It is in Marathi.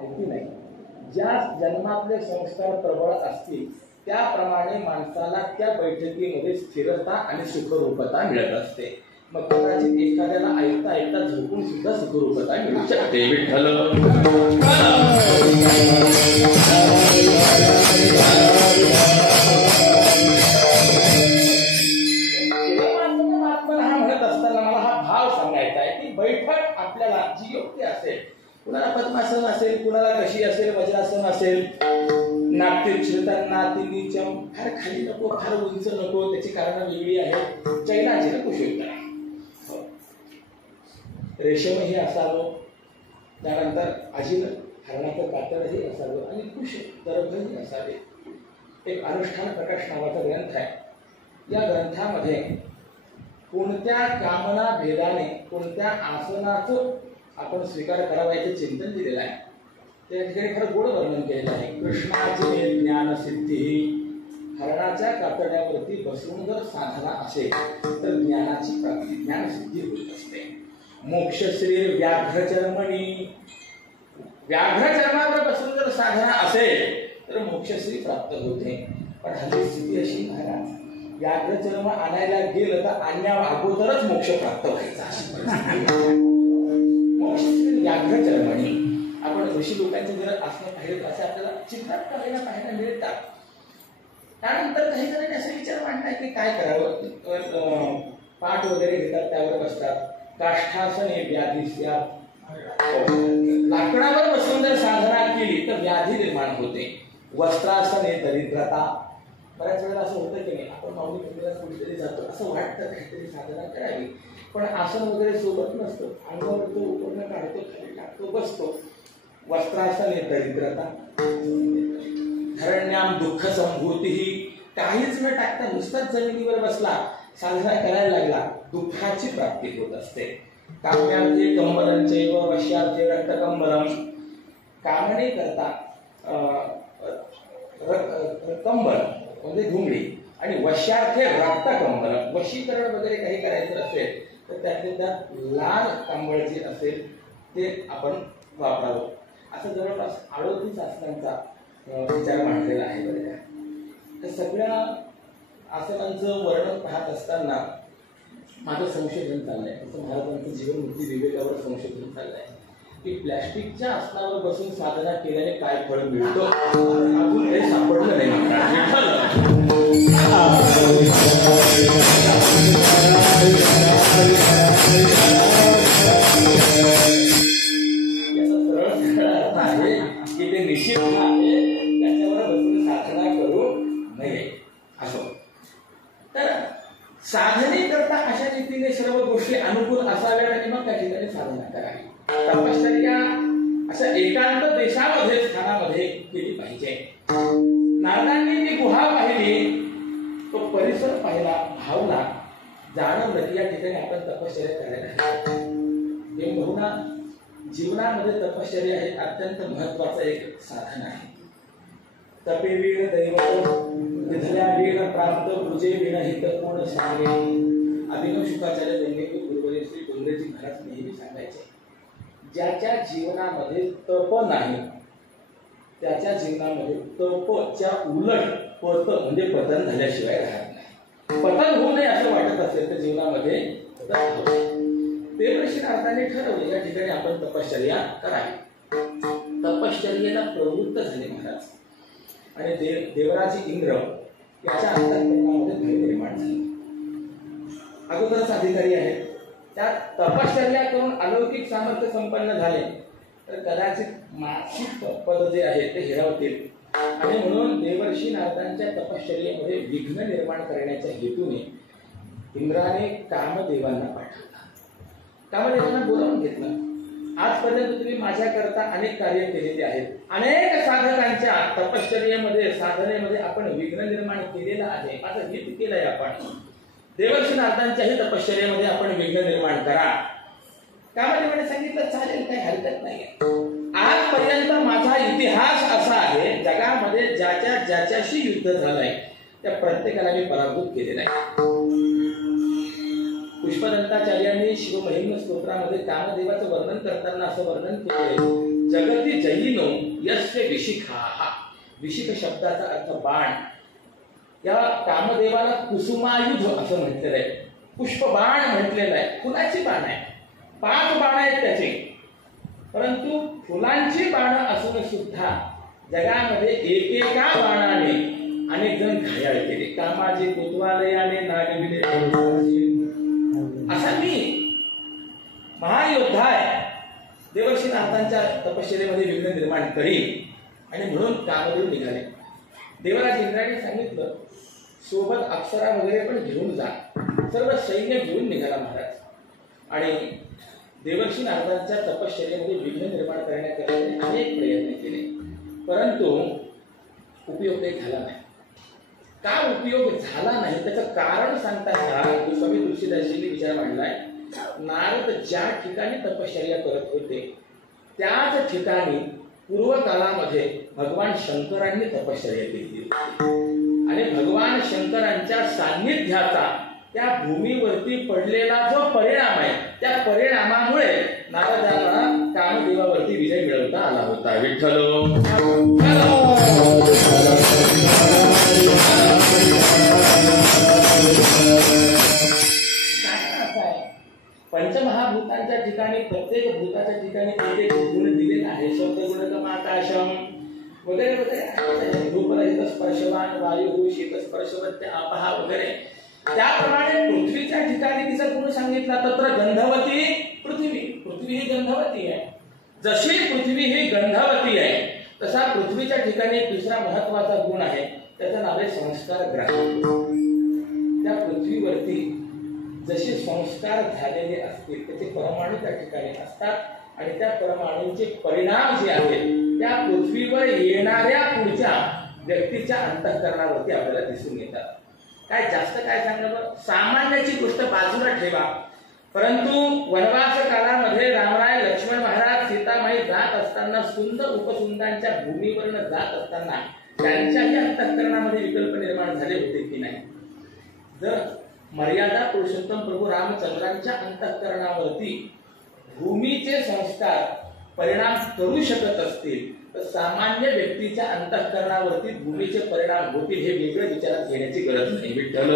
माहिती नाही. ज्या जन्मातले संस्कार प्रबळ असतील त्याप्रमाणे माणसाला त्या बैठकीमध्ये स्थिरता आणि सुखरूपता मिळत असते. मग कदाचित एखाद्याला ऐकता ऐकता झोपून सुद्धा सुखरूपता मिळू शकते. विठ्ठल म्हणत असताना मला हा भाव सांगायचा आहे की बैठक आपल्याला जी योग्य असेल, कुणाला पद्मासन असेल, कुणाला कशी असेल, वज्रासन असेल, नातीनीचम, फार खाली नको, फार उंच नको, त्याची कारणं वेगळी आहेत. चैनाची नको शिवता, रेशमही असावं, त्यानंतर अजिल हरणाचं कातडही असावं आणि कुश दरभही असावे. एक अनुष्ठान प्रकाश नावाचा ग्रंथ आहे. या ग्रंथामध्ये कोणत्या कामना भेदाने कोणत्या आसनाचं आपण स्वीकार करावा याचे चिंतन दिलेलं आहे. त्या ठिकाणी खरं गोड वर्णन केलेलं आहे. कृष्णाची ज्ञान सिद्धी, हरणाच्या कातड्यावरती बसून जर साधना असेल तर ज्ञानाची प्राप्ती, ज्ञानसिद्धी होत असते. मोक्षश्री व्याघ्रचर्मणी, व्याघ्रचर्मावर बसून जर साधना असेल तर मोक्षश्री प्राप्त होते. पण हल्ली स्थिती अशी महाराज, व्याघ्रचर्म आणायला गेलं तर आणण्या अगोदरच मोक्ष प्राप्त व्हायचा. मोक्षश्री व्याघ्रचर्मणी, आपण ऋषी लोकांचे जर आसनं पाहिलं असे आपल्याला चित्रात पाहायला मिळतात. त्यानंतर काही जणांनी असा विचार मांडला की काय करावं. पाठ वगैरे घेतात, त्यावर बसतात. काष्ठासने व्याधीस्या, लाकडावर बसून जर साधना केली तर व्याधी निर्माण होते. वस्त्रासने दरिद्रता, बऱ्याच वेळेला असं होतं की नाही, आपण माऊली मंदिरात कुठेतरी जातो, असं वाटतं काहीतरी साधना करावी, पण आसन वगैरे सोबत नसतं, अंगावर तो उपर्ण काढतो, खाली टाकतो, बसतो. वस्त्रासने दरिद्रता, धरण्याम दुःख संभूती, काहीच न टाकता नुसताच जमिनीवर बसला, साधना करायला लागला, दुःखाची प्राप्ती होत असते. काम्यार्थे कंबरंचे व वश्यार्थे रक्तकंबरम, कामणे करता कंबर म्हणजे घुंगडी आणि वश्यार्थे रक्तकंबरम, वशीकरण वगैरे काही करायचं असेल तर त्यातले त्यात लाल कंबळ जे असेल ते आपण वापरावं. असं जवळपास 38 आसनांचा विचार मांडलेला आहे. बरं का, तर सगळ्या आसनांचं वर्णन पाहत असताना माझं संशोधन चाललंय. तसं महाराजांचं जीवनमुक्ती विवेकावर संशोधन चाललंय की प्लॅस्टिकच्या आसनावर बसून साधना केल्याने काय फळ मिळतं, अजून काही सापडलं नाही. याचा सरळ अर्थ आहे की ते निश्चित आहे, त्याच्यावर बसून साधना करू नये. असो तर साधनेकरता अशा रीतीने सर्व गोष्टी अनुकूल असाव्यात आणि मग त्या ठिकाणी साधना करावी. तपश्चर्या अशा एकांत देशामध्ये स्थानामध्ये केली पाहिजे. नारदांनी ती गुहा पाहिली, तो परिसर पाहिला, भावला, जाणवलं की या ठिकाणी आपण तपश्चर्या करायला हे बहुना जीवनामध्ये तपश्चर्या हे अत्यंत महत्वाचं एक साधन आहे. तपे वीण दैवत विधल्या वीण प्राप्त पूजे वीण हित कोण सांगे. अभिनव शुकाचार्य गंगेपूर गुरुवर्य श्री डोंगरेजी महाराज नेहमी सांगायचे, ज्याच्या जीवनामध्ये तप नाही त्याच्या जीवनामध्ये तपच्या उलट पत म्हणजे पतन झाल्याशिवाय राहत नाही. पतन होऊ नये असं वाटत असेल तर जीवनामध्ये देवर्षी नारदांनी ठरवले या ठिकाणी आपण तपश्चर्या करावी. तपश्चर्येला प्रवृत्त झाले महाराज आणि देवराजी इंद्र याच्या अंतःकरणामध्ये भय निर्माण झाले. अगोदरच अधिकारी आहेत, त्यात तपश्चर्या करून अलौकिक सामर्थ्य संपन्न झाले तर कदाचित मानसिक पद जे आहे ते हिरावतील आणि म्हणून देवर्षी नारदांच्या तपश्चर्येमध्ये विघ्न निर्माण करण्याच्या हेतूने इंद्राने कामदेवांना पाठवला. कामदेवांना बोलावून घेतलं. आजपर्यंत तुम्ही माझ्याकरता अनेक कार्य केलेली आहेत. अनेक साधकांच्या तपश्चर्येमध्ये साधनेमध्ये आपण विघ्न निर्माण केलेलं आहे. माझं हित केलंय आपण. देवर्षी नारदांच्याही तपश्चर्येमध्ये आपण विघ्न निर्माण करा. कामदेवाने सांगितलं चालेल, काही हरकत नाही. आजपर्यंत माझा इतिहास असा आहे, जगामध्ये ज्याच्याशी युद्ध झालंय त्या प्रत्येकाला मी पराभूत केलेला आहे. पुष्पदंताचार्यांनी शिवमहिम स्तोत्रामध्ये कामदेवाचं वर्णन करताना असं वर्णन केले जगती जयिनो यस्य विशिखाः. विशिख शब्दाचा अर्थ बाण. या कामदेवाला कुसुमायुध असं म्हटलेलं आहे. पुष्पबाण म्हटलेलं आहे. फुलाची बाण आहे. 5 बाण आहेत त्याचे. परंतु फुलांची बाणं असून सुद्धा जगामध्ये एकेका बाणाने अनेक जण घायाळ केले. कामाजी कोतवालयाने नागविले. असा मी महायोद्धा आहे, देवर्षी नारदांच्या तपश्चर्येमध्ये विघ्न निर्माण करीन. आणि म्हणून कामदेव निघाले. देवराज इंद्राने सांगितलं सोबत अप्सरा वगैरे पण घेऊन जा. सर्व सैन्य घेऊन निघाला महाराज. आणि देवर्षी नारदांच्या तपश्चर्येमध्ये विघ्न निर्माण करण्याकरिता अनेक प्रयत्न केले, परंतु उपयोग काही झाला नाही. का उपयोग झाला नाही त्याचं कारण सांगताना स्वामी तुलसीदासजींनी विचार मांडलाय. नारद ज्या ठिकाणी तपश्चर्या करत होते त्याच ठिकाणी पूर्वकाळामध्ये भगवान शंकरांनी तपश्चर्या केली आणि भगवान शंकरांच्या सान्निध्याचा त्या भूमीवरती पडलेला जो परिणाम आहे त्या परिणामामुळे नारदाला कामदेवावरती विजय मिळवता आला होता. विठ्ठलो पंचमहाभूतांच्या ठिकाणी प्रत्येक भूताच्या ठिकाणी एक गुण दिलेले आहे. शब्दगुणकम आकाशम वगैरे वगैरे. रूपरहित स्पर्शवान वायू शीतस्पर्शवत्य आपहा वगैरे. त्याप्रमाणे पृथ्वीच्या ठिकाणी तिचा गुण सांगितला. तत्र गंधवती पृथ्वी. पृथ्वी ही गंधवती आहे. जशी पृथ्वी ही गंधवती आहे तसा पृथ्वीच्या ठिकाणी दुसरा महत्वाचा गुण आहे, त्याचं नाव आहे संस्कार ग्राह्य. त्या पृथ्वीवरती जसे संस्कार झालेले असतील त्याचे परमाणू त्या ठिकाणी असतात आणि त्या परमाणूंचे परिणाम जे आहेत त्या पृथ्वीवर येणाऱ्या पुढच्या व्यक्तीच्या अंतःकरणावरती आपल्याला दिसून येतात. काय जास्त काय सांगणं, सामान्याची गोष्ट बाजूला ठेवा, परंतु वनवास काळामध्ये रामराय लक्ष्मण महाराज सीतामाई जात असताना सुंदर उपसुंदांच्या भूमीवरनं जात असताना त्यांच्याही अंतःकरणामध्ये विकल्प निर्माण झाले होते की नाही. जर मर्यादा पुरुषोत्तम प्रभू रामचंद्रांच्या अंतःकरणावरती भूमीचे संस्कार परिणाम करू शकत असतील तर सामान्य व्यक्तीच्या अंतःकरणावरती भूमीचे परिणाम होतील हे वेगळं विचारात घेण्याची गरज नाही. विठ्ठल